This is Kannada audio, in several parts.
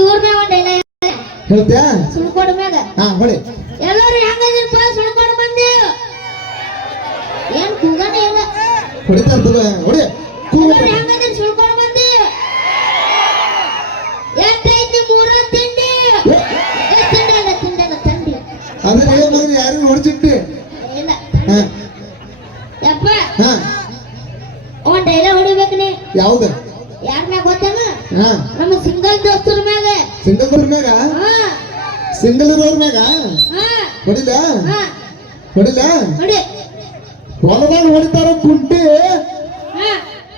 ಊರ್ನಾಗ ಒಂದ್ ಡೈಲಾಗ್ ಹೇಳ್ತ್ಯಾ? ಸುಳ್ಕೊಡ ಮ್ಯಾಗ. ಹಾ ಹೊಳಿ ಎಲ್ಲರೂ ಹೆಂಗದಿರಪ್ಪ ಸುಳ್ಕೊಡ ಬಂದಿ. ಏನ್ ಕೂಗಾನೆ ಇಲ್ಲ. ಹೊಡಿತಾ ಇರ್ತದ ಹೊಡಿ. ಕೂಗು ಹೆಂಗದಿರ ಸುಳ್ಕೊಡ ಬಂದಿ. ಎಷ್ಟೈತಿ ಮೂರ ತಿಂಡಿ. ಏ, ತಿಂಡಿ ಅಲ್ಲ ತಿಂಡಿ ಅಂದ್ರೆ ಏನ್ ಮಗನ ಯಾರಿಗೂ ಇಲ್ಲ ಯಪ್ಪ. ಹಾ. ಒಂದ್ ಡೈಲಾಗ್ ಹೊಡಿಬೇಕು ನೀ. ಯಾವ್ದು? ಯಾರ ಮ್ಯಾಗ ಗೊತ್ತೇನ? ಹಾ ನಮ್ಮ ಸಿಂಗಲ್ ದೋಸ್ತರ ಮ್ಯಾಗ. ಸಿಂಗಲ್ ದೋಸ್ತರ ಮ್ಯಾಗ? ಹಾ. ಸಿಂಗಲ್ ಇರೋರ್ ಮ್ಯಾಗ? ಹಾ. ಹೊಡಿಲ? ಹಾ. ಹೊಡಿಲ? ಹೊಲದಾಗ ಹೊಡಿತಾರ ಕುಂಟಿ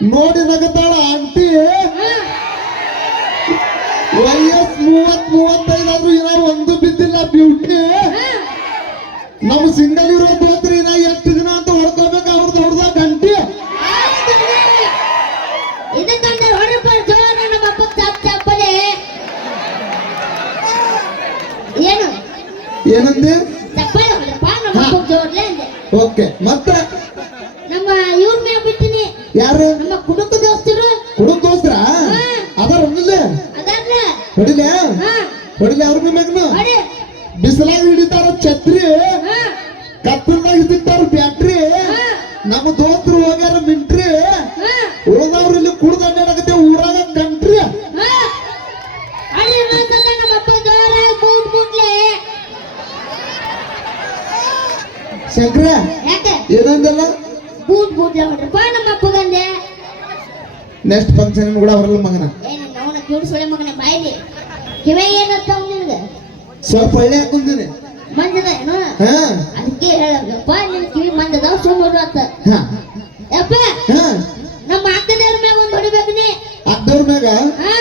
ನೋಡಿ ನಗತಾಳ ಆಂಟಿ? ವಯಸ್ ಮೂವತ್ ಮೂವತ್ತೈದಾದ್ರೂ ಏನಾದ್ರು ಒಂದು ಬಿದ್ದಿಲ್ಲ ಬ್ಯೂಟಿ? ಹಾ. ನಮ್ ಸಿಂಗಲ್ ಇರೋ ಏನಂದೆ? ಓಕೆ ಮತ್ತೆ? ನಮ್ಮ ಇವ್ರ ಮ್ಯಾಗ ಬಿಟ್ಟಿನಿ. ಯಾರು? ನಮ್ಮ ಕುಡುಕ ದೋಸ್ತರು. ಕುಡುಕ ದೋಸ್ತರ? ಅದಾರ ಹೊಡಿಲೆ? ಹೊಡಿಲೆ ಹೊಡಿಲ ಅವ್ರ ಮ್ಯಾಗ್ನು ಬಿಸಿಲಾಗ ಹಿಡಿತಾರ ಶಂಕರ? ಯಾಕೆ? ಏನಂದಲ್ಲ? ಬೂಟ್ ಬೂಟ್ಲೆ ಹೊಡ್ರಪ್ಪ ನಮ್ಮ ಅಪ್ಪಗಂದೆ. ನೆಕ್ಸ್ಟ್ ಫಂಕ್ಷನ್ ಕೂಡ ಬರಲ್ಲ ಮಗನ. ಏನ ಅವನ ಕಿವಿಡ್ ಸೊಳ್ಳೆ ಮಗನ ಬಾಯಿಲಿ. ಕಿವೆ ಏನಂತ ನಿನಗೆ? ಸ್ವಲ್ಪ ಒಳ್ಳೆ ಹಾಕೊಂದಿನಿ ಮಂಜದ ಏನು? ಹಾ. ಅದಕ್ಕೆ ಹೇಳಪ್ಪ ನಿನ್ ಕಿವಿ ಮಂದದ ಹಾ. ಯಪ್ಪ ನಮ್ಮ ಅಕ್ಕದೇವ್ರ ಮ್ಯಾಗ ಒಂದು ಹೊಡಿಬೇಕು ನೀ. ಮ್ಯಾಗ? ಹಾ.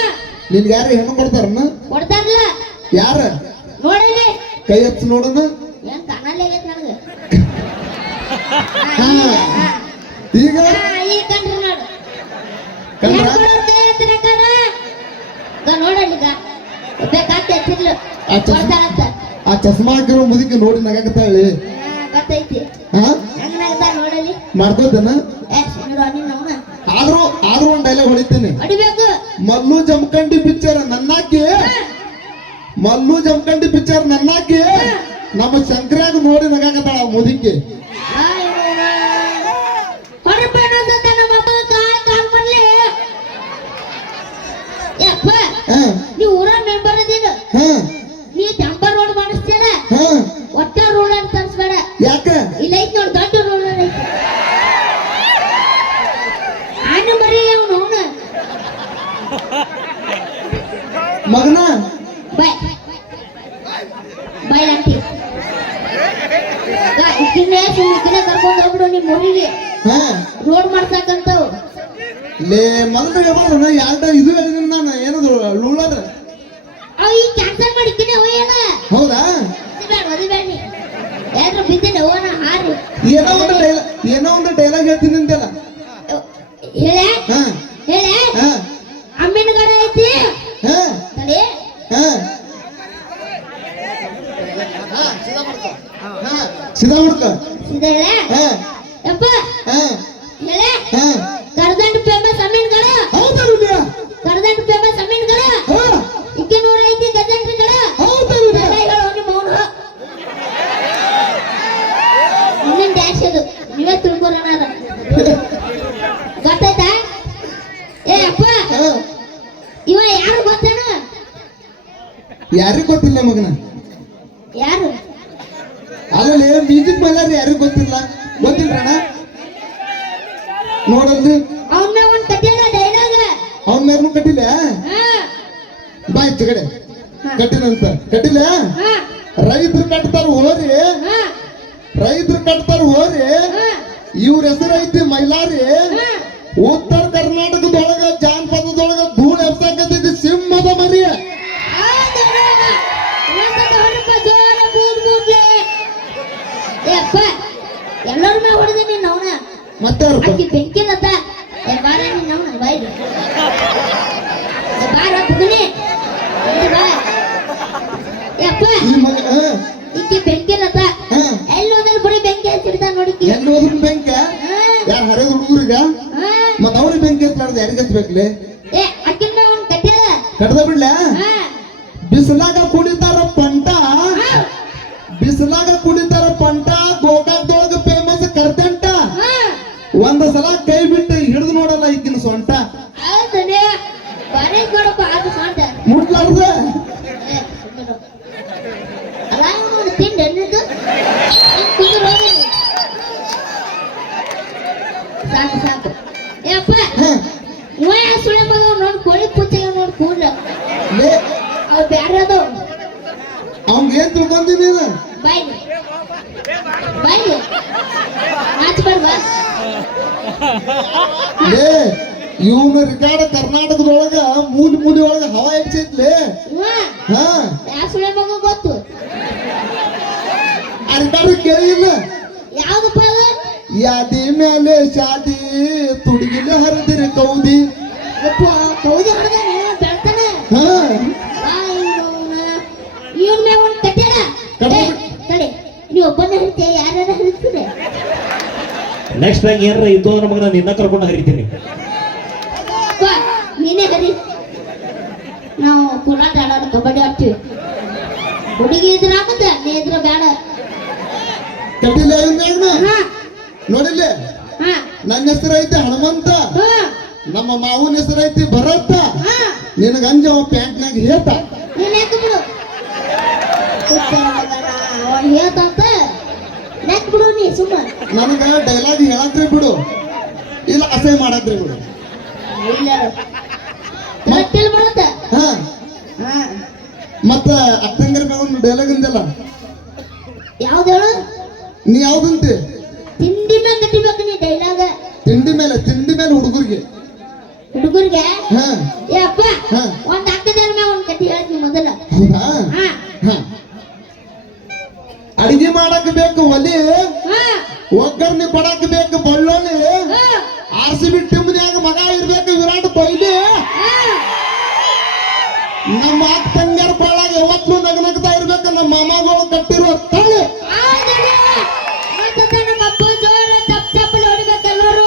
ನಿನ್ಗೆ ಯಾರು ಹೆಣ್ಣು ಕೊಡ್ತಾರನ್ನ ಕೊಡ್ತಾರಲ್ಲ. ಯಾರ? ನೋಡಲಿ ಕೈ ಹಚ್ಚಿ ನೋಡೋಣ. ಎತ್ತಿರ್ಲು ಆ ಚಸ್ಮಾ- ಹಾಕಿರೋ ಮುದುಕ ನೋಡಿ ನಗಾಕತ್ತಾಳಿ ಮಾಡ್ಕೋತೇನ? ಆದ್ರೂ ಆದ್ರೂ ಒಂದ್ ಡೈಲಾಗ್ ಹೊಡಿತೇನೆ. ಮಲ್ಲು ಜಮಖಂಡಿ ಪಿಕ್ಚರ್ ನನ್ನಾಕಿ. ಮಲ್ಲು ಜಮಖಂಡಿ ಪಿಕ್ಚರ್ ನನ್ನಾಕಿ. ನಮ್ಮ ಶಂಕರಾಗ ನೋಡಿ ನಗಾಕತ್ತಾಳ ಆ ಮುದುಕಿ. ನೀ ಊರ ಮೆಂಬರ್ ಇದೀನ ಹಾ ನೀ ಟೆಂಪರ್ ರೋಡ್ ಮಾಡಿಸ್ತೀರ ಹಾ ಒಟ್ಟ ರೋಡ್ ಅಂತ ತರಿಸ್ಬೇಡ. ಯಾಕ? ಇಲ್ಲ ಐತ್ ನೋಡ್ ದೊಡ್ಡ ರೋಡ್ ಐತಿ. ಆನೆ ಮರಿ ಅವನು ಅವನು. ಮಗನ? ಬಾಯ್. ಬಾಯ್ ಅಂತಿ ಇಕ್ಕಿನೇ ಸುಮ್ಮನೆ ಕರ್ಕೊಂಡು ಹೋಗ್ಬಿಡು ನಿಮ್ಮ ಊರಿಗೆ. ಹಾ ರೋಡ್ ಮಾಡ್ಸಕ್ಕಂತವು ಲೇ ಮಗನ ಯಾವಾಗ ಯಾರ್ಡ ಇದು ಹೇಳಿದ್ದೀನಿ ನಾನು. ಅವ್ ಈ ಕ್ಯಾನ್ಸಲ್ ಮಾಡಿ ಇಕ್ಕಿನೇ ಏನ? ಹೌದಾ? ಬೇಡ ನೀ ಯಾರು ಬಿದ್ದಿನ ಹಾರು. ಏನೋ ಒಂದು ಡೈಲಾಗ್ ಏನೋ ಒಂದು ಡೈಲಾಗ್ ಹೇಳ್ತೀನಿ ಅಂತೆಲ್ಲ ಹೇಳ? ಹಾ. ಹೇಳ? ಹಾ. ಅಮ್ಮಿನ ಗಡ ಐತಿ? ಹಾ. ತಡಿ. ಸಿದಾ ಸೀದಾ ಹುಡ್ಕ ಸೀದಾ ಹೇಳ ಹಾ ಯಪ್ಪ ಹಾ ಹೇಳ ಹಾ ಕರ್ದಂಡ್ ಫೇಮಸ್ ಅಮ್ಮಿನ ಗಡ ಹೌದಾ ವಿದ್ಯಾ ಕರ್ದಂಡ್ ಫೇಮಸ್ ಅಮ್ಮಿನ ಗಡ ಹಾ ಇಕ್ಕಿ ನೂರ ಐತಿ ಗಜೇಂದ್ರ ಗಡ ಹೌದಾ ವಿದ್ಯಾ ಎಲ್ಲ ಹೇಳು ನಿಮ್ಮ ಅವನು ಮುಂದಿನ ಡ್ಯಾಶ್ ಅದು ನೀವೇ ತಿಳ್ಕೊರೋಣ ಅದ ಗೊತ್ತಾಯ್ತಾ ಏ ಅಪ್ಪ ಹಾ ಇವ ಯಾರು ಗೊತ್ತೇನು ಯಾರಿಗ್ ಗೊತ್ತಿಲ್ಲ ಮಗನ ಯಾರು ಅಲ್ಲಲ್ಲಿ ಮ್ಯೂಸಿಕ್ ಮೈಲಾರಿ ಯಾರಿಗ್ ಗೊತ್ತಿಲ್ಲ ಗೊತ್ತಿಲ್ಲಣ್ಣ ನೋಡಲ್ಲಿ ಅವನ ಮ್ಯಾಗ ಒಂದ್ ಕಟ್ಟಿಲ್ಲ ಡೈಲಾಗ್ ಅವನ ಮ್ಯಾಗ್ನು ಕಟ್ಟಿಲ್ಲ? ಹಾ. ಬಾ ಈಚೆ ಕಡೆ. ಕಟ್ಟಿನಂತ. ಕಟ್ಟಿಲ್ಲ? ಹಾ. ರೈತರು ಕಟ್ತಾರ ಹೋರಿ. ಹಾ. ರೈತರು ಕಟ್ತಾರ ಹೋರಿ. ಹಾ. ಇವ್ರ ಹೆಸರು ಐತಿ ಮೈಲಾರಿ. ಹಾ. ಉತ್ತರ ಕರ್ನಾಟಕದೊಳಗ ಜಾನಪದದೊಳಗ ಧೂಳ ಎಬ್ಸಾಕತ್ತೈತಿ ಸಿಂಹದ ಮರಿ ಹೌದು ನೋಡ. ಇವತ್ತೊಂದು ಹೊರಪ ಜೋರ ಬೂದ್ ಬೂದ್ಲೆ. ಏ ಅಪ್ಪ ಎಲ್ಲರ ಹೊಡೆದಿನಿ ಹೊಡೆದಿ ಅವನ. ಮತ್ತೆ ಅವ್ರ ಅಕ್ಕಿ ಬೆಂಕಿಲತ್ತ ಏ ಬಾರ ನೀನ್ ಅವನ ಬಾಯ್ದು ಬಾರ ಬುಗನಿ ಯಪ್ಪ ಬಾ. ಏ ಅಪ್ಪ. ಈ ಮಗ ಹಾ, ಇಕ್ಕಿ ಬೆಂಕಿಲತ್ತ ಹಾ. ಎಲ್ಲಿ ಹೋದ್ರೆ ಬರೀ ಬೆಂಕಿ ಹಚ್ಚಿಡ್ತಾ ನೋಡಿಕ್ಕಿ ಎಲ್ಲಿ ಹೋದ್ರು ಬೆಂಕಿ? ಯಾರ ಹರಿದ ಹುಡುಗರಿಗ ಮತ್ತ ಅವ್ರಿಗೆ ಬೆಂಕಿ ಹಚ್ಚಾಡ್ದ ಯಾರಿಗೆ ಹಚ್ಬೇಕ್ಲೆ? ಏ ಅಕ್ಕಿನ ಒಂದ್ ಕಟ್ಟ್ಯಾದ ಇವನು ರಿಕಾರ್ಡ್ ಕರ್ನಾಟಕದೊಳಗ ಮೂಲಿ ಮೂಲಿ ಒಳಗ ಹವಾ ಹೆಚ್ಚೈತ್ಲೆ. ಹಾ. ಗೊತ್ತು? ಆ ರಿಕಾರ್ಡ್ ಕೇಳಿಲ್ಲ ಯಾವ್ದಪ್ಪ ಯಾದಿ ಮೇಲೆ ಶಾದಿ ತುಡುಗಿಲ್ಲ ಹರಿದಿರಿ ಕೌದಿ. ಕೌದಿ ಇವನ್ ಮ್ಯಾಗ ಒಂದು ಕಟ್ಟಾರ ಕಟ್ಟಿ- ತಡಿ. ನೀವು ಒಬ್ಬನೇ ಹರಿತೀಯ ಯಾರು ಹರಿತೀರಿ ನೆಕ್ಸ್ಟ್ ಟೈಮ್ ಏನಾರ ಇದ್ದು ನಮಗೆ ಮಗ ನಾನು ನಿನ್ನ ಕರ್ಕೊಂಡು ಹರಿತೀನಿ. ನೀನೇ ಕರಿ. ನಾವು ಕುಲಾಟ ಆಡೋಣ ಕಬಡ್ಡಿ ಆಡ್ತೀವಿ. ಹುಡುಗಿ ಇದ್ರ ಆಗುತ್ತೆ ನೀ ಇದ್ರ ಬೇಡ. ಕಟ್ಟಿಲ್ಲ ನೋಡಿಲ್ಲ ಹಾ. ನನ್ನ ಹೆಸರು ಐತಿ ಹನುಮಂತ. ಹಾ. ನಮ್ಮ ಮಾವನ ಹೆಸರು ಐತಿ ಭರತ. ಹಾ. ನಿನಗ ಅಂಜ ಪ್ಯಾಂಟ್ನಾಗ ನಾಗ ಹೇಳ್ತ ಹೇಳ್ತಂತ ನೆಕ್ ಬಿಡು ನೀ ಸುಮ್ಮ ನನಗ ಡೈಲಾಗ್ ಹೇಳಕ್ರಿ ಬಿಡು. ಇಲ್ಲ ಅಸಹ್ಯ ಮಾಡಕ್ರಿ ಬಿಡು. ಇಲ್ಲ. ಮತ್ತ ಅಕ್ಕಂಗರ ಮ್ಯಾಗ ಒಂದು ಡೈಲಾಗ್ ಅಂದಲ್ಲ ಯಾವ್ದು ಹೇಳು ನೀ ಯಾವ್ದಂತೆ ತಿಂಡಿ ಮೇಲೆ ಕಟ್ಟಿಬೇಕು ನೀ ಡೈಲಾಗ ತಿಂಡಿ ಮೇಲೆ ತಿಂಡಿ ಮೇಲೆ ಹುಡುಗರಿಗೆ. ಹುಡುಗರಿಗೆ? ಹಾ. ಏ ಅಪ್ಪ ಹಾ. ಒಂದ್ ಅಕ್ಕದಾರ ಮ್ಯಾಗ ಒಂದ್ ಕಟ್ಟಿ ಹೇಳ್ತೀನಿ ಮೊದಲ. ಹೌದಾ? ಹಾ. ಹಾ. ಅಡಿಗೆ ಮಾಡಕ್ ಬೇಕು ಒಲಿ ಹಾ. ಒಗ್ಗರ್ಣಿ ಪಡಕ್ ಬೇಕು ಬಳ್ಳೋಲಿ ಹಾ. ಆರ್ ಸಿ ಬಿ ಟೀಮ್ನ್ಯಾಗ ಮಗ ಇರ್ಬೇಕು ವಿರಾಟ್ ಕೊಹ್ಲಿ. ಹಾ. ನಮ್ಮ ಅಕ್ಕ ತಂಗಿಯರ್ ಎಲ್ಲರೂ.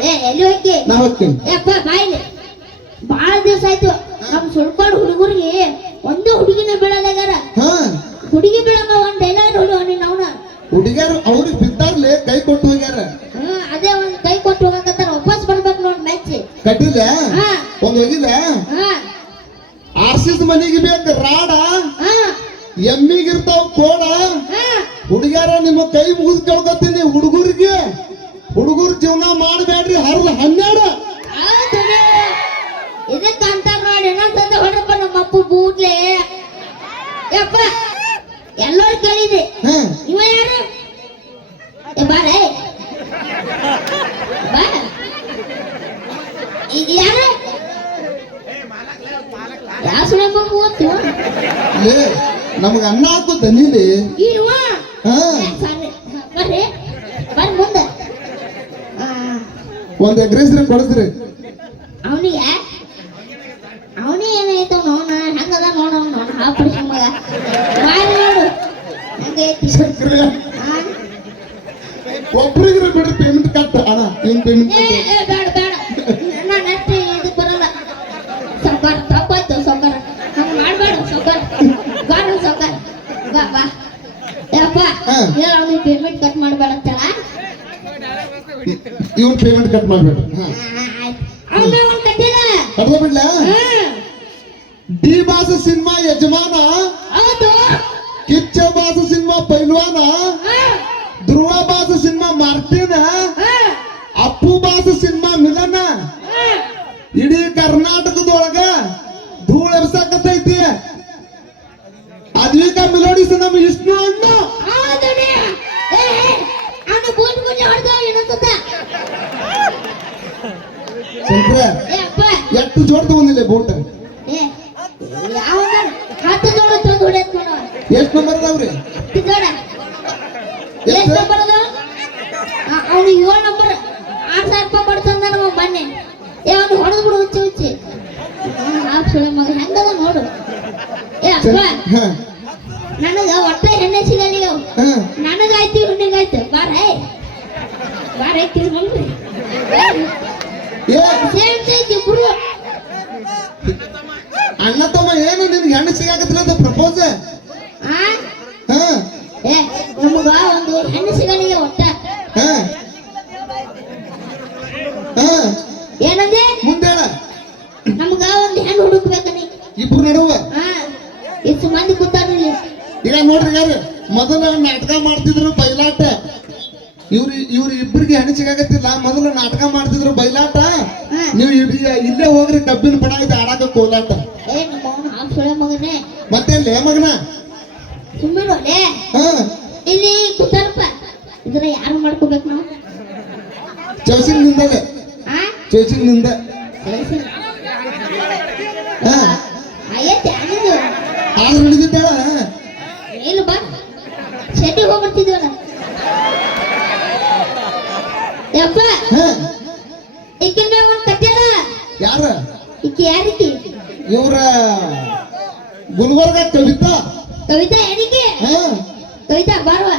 ಏ ಎಲ್ಲಿ ಹೋಗಿ? ಯಪ್ಪ ಬಾಯಿಲಿ ಬಾಳ ದಿವಸ ಆಯ್ತು. ನಮ್ ಸುಳ್ಕೊಂಡು ಹುಡುಗರಿಗೆ ಒಂದು ಹುಡುಗಿನ ಬೀಳಲಾಗ್ಯಾರ ಹಾ. ಹುಡುಗಿ ಬೀಳಂಗ ಒಂದ್ ಡೈಲಾಗ್ ನೀನ್ ಅವನ ಅವ್ರಿಗೆ ಬಿದ್ದಾರ್ಲೆ ಕೈ ಕೊಟ್ಟು ಹೋಗ್ಯಾರ. ಅದೇ ಒಂದ್ ಕೈ ಕೊಟ್ಟು ಹೋಗಕತ್ತಾರ ವಾಪಸ್ ಬರ್ಬೇಕು ನೋಡ್ ಮ್ಯಾಚ್ ಕಟ್ಟಿಲ್ಲ? ಹಾ. ಒಂದ್ ಹೋಗಿಲ್ಲ? ಹಾ ಮನಿಗೆ ಬೇಕು ರಾಡ? ಹಾ. ಎಮ್ಮಿಗಿರ್ತಾವ ಕೋಡ? ಹುಡುಗ್ಯಾರ ನಿಮ್ಮ ಕೈ ಮುಗಿದು ಕೇಳ್ಕೊತೀನಿ ಹುಡುಗರಿಗೆ. ಹುಡುಗರು ಜೀವನ ಮಾಡಬೇಡ್ರಿ ಹರ್ಲ ಹನ್ನೆರಡು. ಇದಕ್ಕಂತ ನೋಡಿ ಇನ್ನೊಂದ್ಸತಿ ಹೊಡ್ರಪ್ಪ ನಮ್ಮ ಅಪ್ಪ ಬೂಟ್ಲೆ ಯಪ್ಪ ಎಲ್ಲರೂ ಕೇಳಿದೆ. ಹಾ. ಇವ ಯಾರು? ಬಾರೇ ಬಾ ಯಾರು? ಸುಳ್ಳೆ ಮಗು ಗೊತ್ತು ಲೇ ನಮಗ ಅನ್ನ ಹಾಕು ಇವ ಹಾ. ಬರ್ರಿ. ಬರ್ರಿ ಮುಂದೆ. ಒಂದ್ ಎಗ್ರೆಸ್ರಿ ಕೊಡಿಸ್ರಿ. ಅವನಿಗೆ ಅವನೇ ಏನಾಯ್ತು ನೋಡ ಹಂಗದ ನೋಡ ನೋಡ ಹಾಪಡಿಸಿ ಮಗ. ಬಾಯ್ ನೋಡು. ಹಂಗೈತಿ? ಸಕ್ರೆ? ಒಬ್ರಿಗ್ರಿ ಪೇಮೆಂಟ್ ಕಟ್ ಅಣ್ಣ ಏನ್ ಪೇಮೆಂಟ್ ಏ ಏ ಬೇಡ ಬೇಡ ನಾನು ಅಷ್ಟೇ ಇದಕ್ಕೆ ಬರಲ್ಲ ಸೌಕರ್ ತಪ್ಪಾಯ್ತು ಸೌಕರ್ ಹಂಗೆ ಮಾಡಬೇಡ ಸೌಕರ್ ಬಾರ ಸೌಕರ್ ಬಾ ಬಾ ಯಪ್ಪ ಹಾ. ಹೇಳ ಅವ್ನಿಗೆ ಪೇಮೆಂಟ್ ಕಟ್ ಮಾಡಬೇಡ ಇವ್ನ್ ಪೇಮೆಂಟ್ ಕಟ್ ಮಾಡಬೇಡ. ಅವನ ಕಟ್ದ ಬಿಡ್ಲಾ? ಡಿ ಬಾಸ ಸಿನಿಮಾ ಯಜಮಾನ? ಕಿಚ್ಚ ಬಾಸ ಸಿನಿಮಾ ಪೈಲ್ವಾನ? ಧ್ರುವ ಬಾಸ ಸಿನಿಮಾ ಮಾರ್ಟಿನ ಅಪ್ಪು ಬಾಸ ಸಿನಿಮಾ ಮಿಲನ? ಇಡೀ ಕರ್ನಾಟಕದೊಳಗ ಧೂಳ ಎಬ್ಸಕತ್ತೈತಿ. ಅದ್ವಿಕ ಮಿಲೋಡಿಸ್ ನಮ್ಮ ವಿಷ್ಣು ಅಣ್ಣ ಹೌದಣ್ಣ. ಏ ಅವನು ಬೂಟ್ ಗುಂಡಿ ಹೊಡೆದ ಇನ್ನೊಂದ್ಸತ ಶಂಕರ ಎಷ್ಟು ಜೋಡ್ ತಗೊಂಡಿಲ್ಲ ಬೋಟ್ ಎಷ್ಟು ನಂಬರ್ ಅದಾವ್ರಿ? ಎಷ್ಟು? ನಂಬರ್ ಅದ ಅವನು ಏಳು ನಂಬರ್ ಆರು ಸಾವಿರ ರೂಪಾಯಿ ಕೊಡ್ತಂದ ನಮ್ಮ ಮೊನ್ನೆ ಏ ಅವ್ನು ಹೊಡೆದು ಬಿಡು ಹುಚ್ಚಿ ಹುಚ್ಚಿ. ಹಾಫ್ ಸುಳಿ ಮಗ. ಹೆಂಗದ ನೋಡು. ಏ ಅಪ್ಪ. ಹಾ. ನನಗ ಒಟ್ಟ ಹೆಣ್ಣೆ ಹಾ. ನನಗಾಯ್ತು ಇವನಿಗಾಯ್ತು ಬಾರ. ಬಾರ ಇಬ್ರು ಅಣ್ಣ ತಮ್ಮ ಏನು ನಿನ್ಗೆ ಹೆಣ್ಣು ಸಿಗಾಕತ್ತಿಲ್ಲ ಅಂತ ಪ್ರಪೋಸ್ ಆ? ಹಾ. ಏ ನಮಗ ಒಂದು ಹೆಣ್ಣು ಸಿಗಲಿಗೆ ಒಟ್ಟ. ಏನಂದೆ? ಮುಂದೆ ಹೇಳ. ನಮಗ ಒಂದು ಹೆಣ್ಣು ಹುಡುಕ್ಬೇಕ ನೀ. ಇಬ್ರು ನಡುವ. ಇಷ್ಟು ಮಂದಿ ಕೂತಾರಿಲ್ಲಿ ಈಗ ನೋಡ್ರಿ ಯಾರು ಮೊದಲ ನಾಟಕ ಮಾಡ್ತಿದ್ರು ಬಯಲಾಟ ಇವ್ರು ಇವ್ರು ಇಬ್ಬರಿಗೆ ಹೆಣ್ಣು ಸಿಗಾಕತ್ತಿಲ್ಲ ಮೊದಲು ನಾಟಕ ಮಾಡ್ತಿದ್ರು ಬಯಲಾಟ ಹಾ. ನೀವು ಇಲ್ಲೇ ಹೋಗ್ರಿ ಕಬ್ಬಿನ ಪಡ ಐತೆ ಆಡಾಕ ಕೋಲಾಟ ಮತ್ತೆ ಲೇ ಮಗನ? ಸುಮ್ಮನೆ ಇಲ್ಲಿ ಕೂತಾರಪ್ಪ. ಇದ್ರ ಯಾರು ಮಾಡ್ಕೋಬೇಕು ನಾವು? ಚೌಸಿಂಗ್ ನಿಂದಲೆ. ಚೌಸಿಂಗ್ನಿಂದ. ಸರಿ ಸರಿ ಹಾ. ಆಯ್ತು ಯಾರಿದು ಆದ್ರೆ ಹಿಡಿದಿದ್ದಾಳ ಇಲ್ಲ ಬಾ. ಶೆಟ್ಟಿಗೆ ಹೋಗ್ಬಿಡ್ತಿದ್ವಲ್ಲ. ಯಪ್ಪ! ಈಕಿನ ಮ್ಯಾಗ ಒಂದು ಕಟ್ಟ್ಯಾರ ಯಾರ? ಈಕಿ ಯಾರಿಕಿ ಇವ್ರ ಗುಲ್ಬರ್ಗ ಕವಿತಾ. ಕವಿತಾ ಯಾರಿಕಿ ಹಾ? ಕವಿತಾ ಬಾರ್ವ.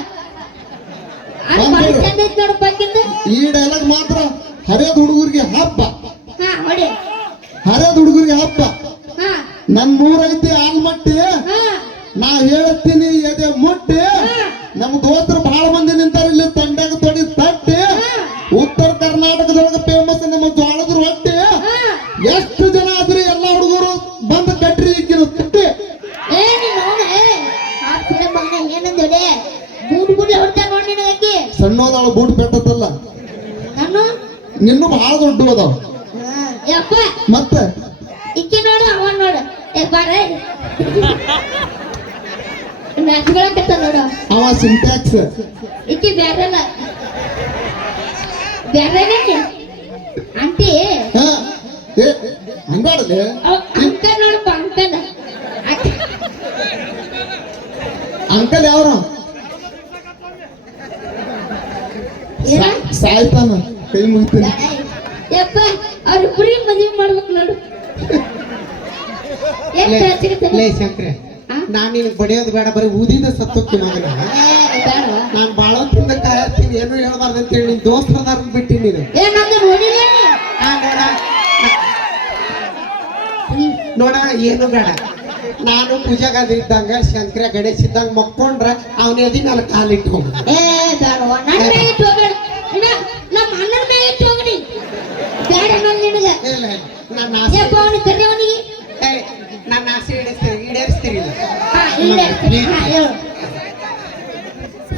ಈ ಡೈಲಾಗ್ ಮಾತ್ರ ಹರಿಯದ ಹುಡುಗರಿಗೆ ಹಬ್ಬ. ಹರಿಯದ ಹುಡುಗರಿಗೆ ಹಬ್ಬ. ಹಾ. ನನ್ ಮೂರೈತಿ ಆಲ್ಮಟ್ಟಿ. ಹಾ. ನಾ ಹೇಳ್ತೀನಿ ಎದೆ ಮುಟ್ಟಿ. ನಮ್ಮ ದೋಸ್ತರು ಬಹಳ ಮಂದಿ ಕರ್ನಾಟಕದೊಳಗ ಫೇಮಸ್ ನಮ್ಮ ಜೋಳದ ರೊಟ್ಟಿ. ಎಷ್ಟು ಜನ ಆದ್ರೆ ಎಲ್ಲ ಹುಡುಗರು ಬಂದು ಕಟ್ರಿ ಇಕ್ಕಿರುತ್ತೆ ತುಟ್ಟಿ. ಬೂಟ್ ಬೂಟ್ ಹೊಡ್ತಾ ನೋಡಿ ನಿನಗೆ ಸಣ್ಣದಾಳ ಬೂಟ್ ಬೆಟ್ಟತ್ತಲ್ಲ ನಾನು? ನಿನ್ನೂ ಬಹಳ ದೊಡ್ಡ ಅದಾವ. ಮತ್ತೆ? ಇಕ್ಕಿ ನೋಡು ಅವನ್ ನೋಡು. ಏ ಬಾರ ನಾಚ್ಕೊಳಕತ್ತ ನೋಡು. ಅವ ಸಿಂಟ್ಯಾಕ್ಸ್ ಇಕ್ಕಿ ಬ್ಯಾರಲ್ಲ ಬ್ಯಾರೇನೆ ಅಂಟಿ ಹಾ. ಏ ಹಂಗಾಡಲೆ ಅವ್ ಅಂಕ ನೋಡಪ್ಪ ಅಂಕಲ್. ಯಾವ್ರ? ಏನ? ಸಾಯ್ತಾನ. ಕೈ ಮುಗಿತೀನಿ. ಯಪ್ಪ ಮದ್ವೆ ಮಾಡ್ಬೇಕು ನೋಡು. ಲೇ ಶಂಕ್ರೆ ನಾನು ನಾನ್ ನಿನಗ್ ಬಡಿಯೋದು ಬೇಡ ಬರೀ ಊದಿದ ಸತ್ತೋಗ್ತೀನಿ ಮಗನ ನಾನ್ ಬಾಳ ಹೊತ್ತಿಂದ ಕಾಯತ್ತೀನಿ ಏನು ಹೇಳ್ಬಾರ್ದು ಅಂತೇಳಿ ನಿನ್ ದೋಸ್ತರದಾರ ಬಿಟ್ಟಿನಿ ನೀನು. ಏ ನಂದು ನೋಡಿಲ್ಲ ನೋಡ. ಏನು ಬೇಡ. ನಾನು ಪೂಜಾಗಾದ ಇದ್ದಂಗ ಶಂಕರ ಗಣೇಶ್ ಇದ್ದಂಗ ಮಕ್ಕೊಂಡ್ರ ಅವನ ಎದಿ ಮೇಲೆ ಕಾಲಿಟ್ಟು ಹೋಗ ನನ್ನ ಆಸೆ ಇಟ್ಟು ಹೋಗ್ಬೇಡ.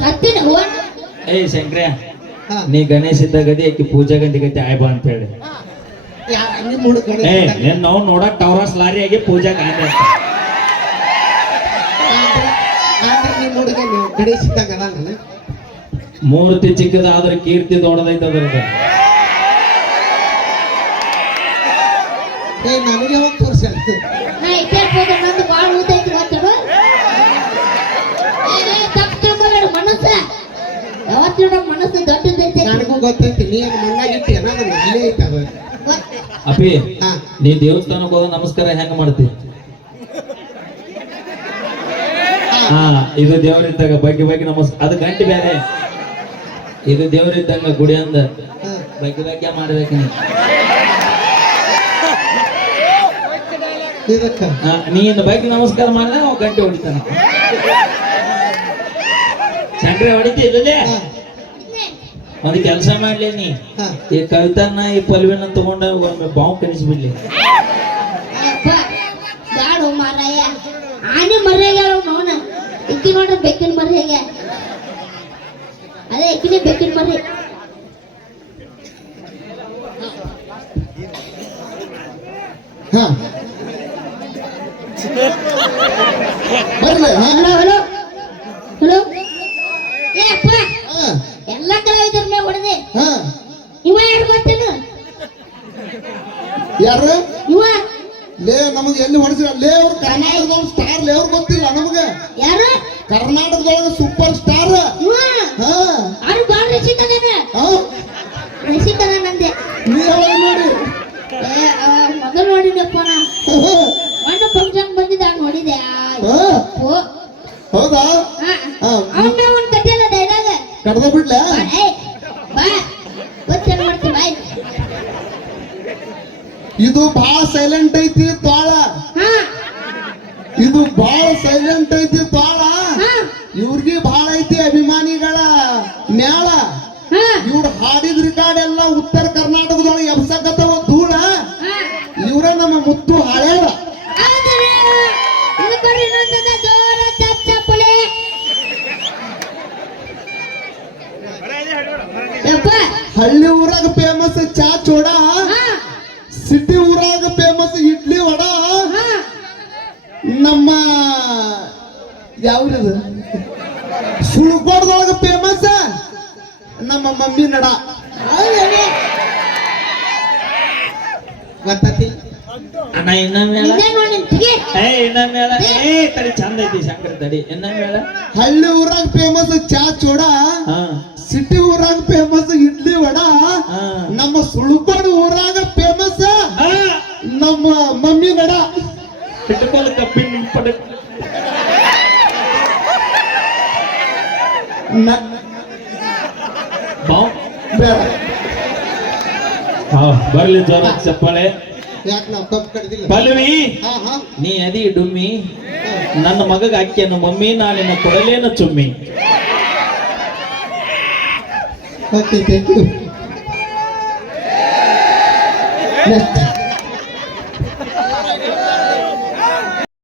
ಹತ್ತಿನ ಏ ಶಂಕ್ರ್ಯ ಹಾ. ನೀ ಗಣೇಶ್ ಇದ್ದಾಗದಿ ಆಕಿ ಪೂಜಾ ಗಂಟಿ ಗತಿ ಆಯ್ಬಾ ಅಂತ ಹೇಳಿ ಯಾ- ಹುಡುಗ ಏ ಇದ್ದಂಗ. ನಾವು ನೋಡಕ್ ಟವರಾಸ್ ಲಾರಿ ಆಗಿ ಪೂಜಾ ಗಾಂಧಿ ಅಂತ. ಆದ್ರೆ ಆದ್ರೆ ನಿಮ್ಮ ಹುಡುಗ ಗಣೇಶ್ ಇದ್ದಂಗ ಅದಾನ ಮೂರ್ತಿ ಚಿಕ್ಕದ ಆದ್ರೆ ಕೀರ್ತಿ ದೊಡ್ಡದೈತೆ ಅದ್ರದ್ದು. ಏ ನನಗೆ ಯಾವಾಗ ನೋಡ ಮನಸ್ಸು ದೊಡ್ಡದೈತಿ ನನಗೂ ಗೊತ್ತೈತಿ ನೀ ಅದು ಮಣ್ಣಾಗಿಟ್ಟಿ ಏನಾದ್ರು ಅಲ್ಲೇ ಐತೆ ಅದು. ಅಪಿ ಹಾ. ನೀ ದೇವಸ್ಥಾನಕ್ಕೆ ಹೋದ ನಮಸ್ಕಾರ ಹೆಂಗ ಮಾಡ್ತಿ? ಹಾ ಇದು ದೇವರಿದ್ದಾಗ ಬಗ್ಗೆ ಬಗ್ಗೆ ನಮಸ್ಕಾರ ಅದು ಗಂಟೆ ಬೇರೆ ಇದು ದೇವರಿದ್ದಂಗ ಗುಡಿ ಅಂದ. ಬಗ್ಗೆ ಬಗ್ಗೆ ಮಾಡ್ಬೇಕು ನೀ. ಇನ್ನು ಬಗ್ಗೆ ನಮಸ್ಕಾರ ಮಾಡಿದ್ರೆ ಅವ್ ಗಂಟೆ ಹೊಡಿತಾನ. ಚಂದ್ರೆ ಹೊಡಿತಿ ಒಂದು ಕೆಲಸ ಮಾಡ್ಲಿ ನೀ. ಈ ಕವಿತನ್ನ ಈ ಪಲ್ವಿನ ತಗೊಂಡ ಒಮ್ಮೆ ಬಾವು ಕನಿಸ್ಬಿಡ್ಲಿ ಅಯ್ಯಪ್ಪ ಬ್ಯಾಡು ಮಾರಾಯ. ಆನೆ ಮರ್ಯಾಗ ಮೌನ. ಇಕ್ಕಿ ನೋಡ್ರಿ ಬೆಕ್ಕಿನ ಮರ್ಯಾಗ ಅದೇ ಇಕ್ಕಿನೇ ಬೆಕ್ಕಿನ ಬರ್ಲಿ ಹಾ ಹಲೋ ಹಲೋ. ಹಲೋ ಏ ಅಪ್ಪ ಹಾ ಎಲ್ಲ ಕಲಾವಿದರ ಹಾ. ಇವ ಯಾರು ಗೊತ್ತೇನು ಯಾರು? ಇವ. ಲೇ ನಮಗೆ ಎಲ್ಲಿ ಹೊಡೆಸಿರ ಲೇ ಅವ್ರು ಕರ್ನಾಟಕದವ್ರು ಸ್ಟಾರ್ ಲೇ ಅವ್ರು ಗೊತ್ತಿಲ್ಲ ನಮಗೆ. ಯಾರು? ಕರ್ನಾಟಕದೊಳಗೆ ಸೂಪರ್ ಸ್ಟಾರ್ ಇವ ಹಾ ಅವ್ರು ಬಾಳ ರಸಿಕದಾನ ಹಾ ರಸಿಕದಾನಂದೆ ನೀ ಯಾವಾಗ ನೋಡಿ ಏ ಆ, ಮೊದಲು ನೋಡಿನಪ್ಪ ನಾ ಹಾ, ಮಣ್ಣು ಫಂಕ್ಷನ್ ಬಂದಿದ್ದ ನೋಡಿದೆ ಹಾ, ಓ ಹೌದಾ ಹಾ. ಅವನ್ನ ಒಂದು ಕಥೆಯಲ್ಲ ಡೈಲಾಗ ಕಡ್ದ ಬಿಡ್ಲ ಏ ಬಾ ಗೊತ್ತೇನು ಮಾಡ್ತೀನಿ ಬಾಯ್ ಬಹಳ ಸೈಲೆಂಟ್ ಐತಿ ತಾಳ ಹಾ. ಇದು ಬಹಳ ಸೈಲೆಂಟ್ ಐತಿ ತಾಳ ಹಾ. ಇವ್ರಿಗೆ ಬಹಳ ಐತಿ ಅಭಿಮಾನಿಗಳ ಮ್ಯಾಳ. ಹಾ. ಇವ್ರು ಹಾಡಿದ ರಿಕಾರ್ಡ್ ಎಲ್ಲ ಉತ್ತರ ಕರ್ನಾಟಕದೊಳಗೆ ಎಬ್ಸಕತ್ತವ ಧೂಳ. ಹಾ. ಇವ್ರ ನಮ್ಮ ಮುತ್ತು ಹಾಳೇವ ಹಳ್ಳಿ ಊರಾಗ ಫೇಮಸ್ ಚಾ ಚೋಡ. ಸಿಟಿ ಊರಾಗ ಫೇಮಸ್ ಇಡ್ಲಿ ವಡ. ಹಾ. ನಮ್ಮ ಯಾವ್ದು ಸುಳ್ಕೋಡ್ದೊಳಗ ಫೇಮಸ್ ನಮ್ಮ ಮಮ್ಮಿ ನಡ. ಗೊತ್ತತಿ? ಅಣ್ಣ ಇನ್ನೊಮ್ಮೆ ಹೇಳ. ಇದೇ ನೋಡಿ ನಿಂತಿಗೆ ಏ ಇನ್ನೊಮ್ಮೆ ಏ ತಡಿ ಚಂದ ಐತಿ ಶಂಕರ ತಡಿ. ಇನ್ನೊಮ್ಮೆ ಹಳ್ಳಿ ಊರಾಗ ಫೇಮಸ್ ಚಾ ಚೋಡ. ಹಾ. ಸಿಟಿ ಊರಾಗ ಫೇಮಸ್ ಇಡ್ಲಿ ವಡ ನಮ್ಮ ಸುಳ್ಕೋಡ್ ಊರಾಗ ಫೇಮಸ್ ನಮ್ಮ ಮಮ್ಮಿ ನಡ ಬರ್ಲಿ ಜೋರ ಚಪ್ಪಾಳೆ. ಯಾಕೆ ನಾವು ಕಬ್ಬು ಕಡ್ದಿಲ್ಲ? ಪಲ್ವಿ ಹಾ ಹಾ. ನೀ ಅದಿ ಡುಮ್ಮಿ. ನನ್ನ ಮಗಗ ಅಕ್ಕಿಯನ್ನು ಮಮ್ಮಿ ನಾನಿನ ಕೊಡಲೇನ ಚುಮ್ಮಿ. Okay thank you Next.